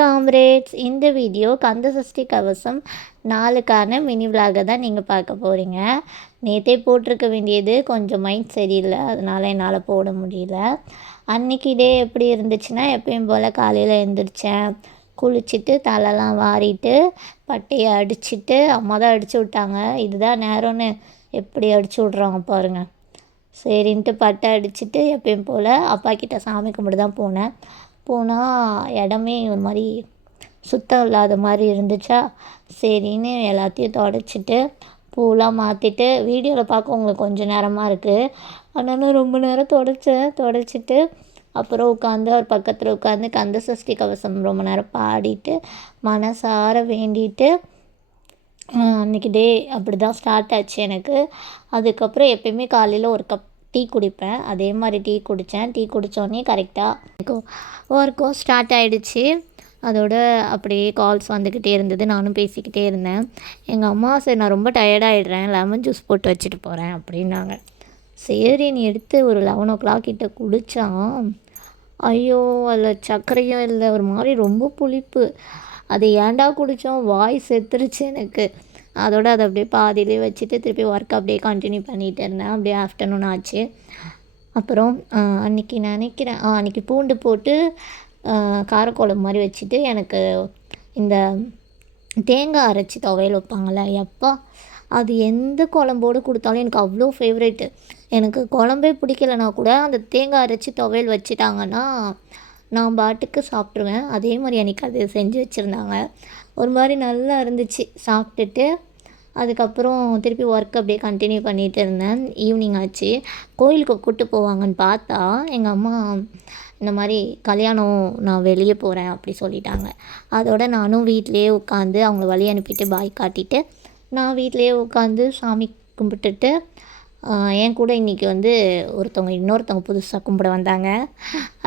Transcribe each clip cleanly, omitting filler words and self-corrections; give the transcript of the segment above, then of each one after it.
Comrades, இந்த video Kandasashti கவசம் 4க்கான mini விலாகை தான் நீங்கள் பார்க்க போகிறீங்க. நேற்றே போட்டிருக்க வேண்டியது கொஞ்சம் மைண்ட் சரியில்லை, அதனால் என்னால் போட முடியல. அன்றைக்கி டே எப்படி இருந்துச்சுன்னா, எப்பயும் போல் காலையில் எழுந்திரிச்சேன், குளிச்சுட்டு தலைலாம் வாரிட்டு பட்டையை அடிச்சுட்டு, அம்மா தான் அடித்து விட்டாங்க, இதுதான் நேரம்னு எப்படி அடித்து விட்றாங்க பாருங்கள். சரின்ட்டு பட்டை அடிச்சுட்டு எப்பயும் போல் அப்பா கிட்ட சாமி கும்பிட்டு தான் போனால் இடமே ஒரு மாதிரி சுத்தம் இல்லாத மாதிரி இருந்துச்சா, சரின்னு எல்லாத்தையும் தொடச்சிட்டு பூலாம் மாற்றிட்டு, வீடியோவில் பார்க்க உங்களுக்கு கொஞ்சம் நேரமாக இருக்குது, ஆனாலும் ரொம்ப நேரம் தொடச்சிட்டு அப்புறம் உட்காந்து அவர் பக்கத்தில் உட்காந்து கந்தசஷ்டி கவசம் ரொம்ப நேரம் பாடிட்டு மனசார வேண்டிட்டு அன்றைக்கி டே அப்படி தான் ஸ்டார்ட் ஆச்சு எனக்கு. அதுக்கப்புறம் எப்பயுமே காலையில் ஒரு கப் டீ குடிப்பேன், அதே மாதிரி டீ குடித்தேன். டீ குடித்தோடனே கரெக்டாக ஒர்க்கும் ஸ்டார்ட் ஆகிடுச்சு. அதோட அப்படியே கால்ஸ் வந்துக்கிட்டே இருந்தது, நானும் பேசிக்கிட்டே இருந்தேன். எங்கள் அம்மா சரி நான் ரொம்ப டயர்டாகிடுறேன், லெமன் ஜூஸ் போட்டு வச்சுட்டு போகிறேன் அப்படின்னாங்க. சரி நீ எடுத்து ஒரு 11 o'clock கிட்ட குடித்தான். ஐயோ அதில் சர்க்கரையும் இல்லை, ஒரு மாதிரி ரொம்ப புளிப்பு. அது ஏன்டா குடித்தோம், வாய் செத்துருச்சு எனக்கு. அதோட அதை அப்படியே பாதியிலே வச்சுட்டு திருப்பி ஒர்க் அப்படியே கண்டினியூ பண்ணிகிட்டு இருந்தேன். அப்படியே ஆஃப்டர்நூன் ஆச்சு. அப்புறம் அன்றைக்கி நினைக்கிறேன் அன்றைக்கி பூண்டு போட்டு காரக்குழம்பு மாதிரி வச்சுட்டு, எனக்கு இந்த தேங்காய் அரைச்சி துவையல் வைப்பாங்கள்ல, எப்பா அது எந்த குழம்போடு கொடுத்தாலும் எனக்கு அவ்வளோ ஃபேவரெட்டு. எனக்கு குழம்பே பிடிக்கலனா கூட அந்த தேங்காய் அரைச்சி துவையல் வச்சுட்டாங்கன்னா நான் பாட்டுக்கு சாப்பிட்ருவேன். அதே மாதிரி அன்றைக்கி அது செஞ்சு வச்சுருந்தாங்க, ஒரு மாதிரி நல்லா இருந்துச்சு. சாப்பிட்டுட்டு அதுக்கப்புறம் திருப்பி ஒர்க் அப்படியே கண்டினியூ பண்ணிகிட்டு இருந்தேன். ஈவினிங் ஆச்சு, கோயிலுக்கு கூப்பிட்டு போவாங்கன்னு பார்த்தா எங்கள் அம்மா இந்த மாதிரி கல்யாணம், நான் வெளியே போகிறேன் அப்படி சொல்லிட்டாங்க. அதோட நானும் வீட்டிலையே உட்காந்து அவங்கள வழி அனுப்பிட்டு பாய் காட்டிட்டு நான் வீட்டிலையே உட்காந்து சாமி கும்பிட்டுட்டு, என் கூட இன்றைக்கி வந்து இன்னொருத்தவங்க புதுசாக கும்பிட வந்தாங்க.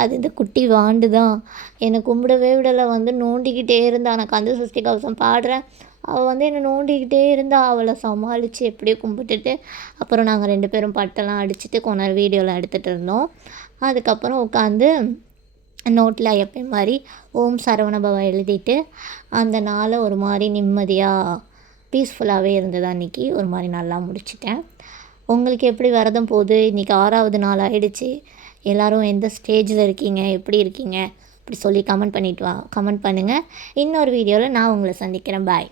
அது இந்த குட்டி வாண்டு தான், என்னை கும்பிடவே விடலை, வந்து நோண்டிக்கிட்டே இருந்தா. நான் கந்தசஷ்டி கவசம் பாடுறேன், அவள் வந்து என்னை நோண்டிக்கிட்டே இருந்தா. அவளை சமாளித்து எப்படியோ கும்பிட்டுட்டு அப்புறம் நாங்கள் 2 பேரும் பட்டெல்லாம் அடிச்சுட்டு கொஞ்ச நேரம் வீடியோவில் எடுத்துகிட்டு இருந்தோம். அதுக்கப்புறம் உட்காந்து நோட்டில் எப்பயும் மாதிரி ஓம் சரவணபவ எழுதிட்டு அந்த நாளை ஒரு மாதிரி நிம்மதியாக பீஸ்ஃபுல்லாகவே இருந்தது. அன்றைக்கி ஒரு மாதிரி நல்லா முடிச்சிட்டேன். உங்களுக்கு எப்படி விரதம் போகுது? இன்றைக்கி 6வது நாள் ஆகிடுச்சு. எல்லோரும் எந்த ஸ்டேஜில் இருக்கீங்க, எப்படி இருக்கீங்க அப்படி சொல்லி கமெண்ட் பண்ணுங்கள். இன்னொரு வீடியோவில் நான் உங்களை சந்திக்கிறேன். பாய்.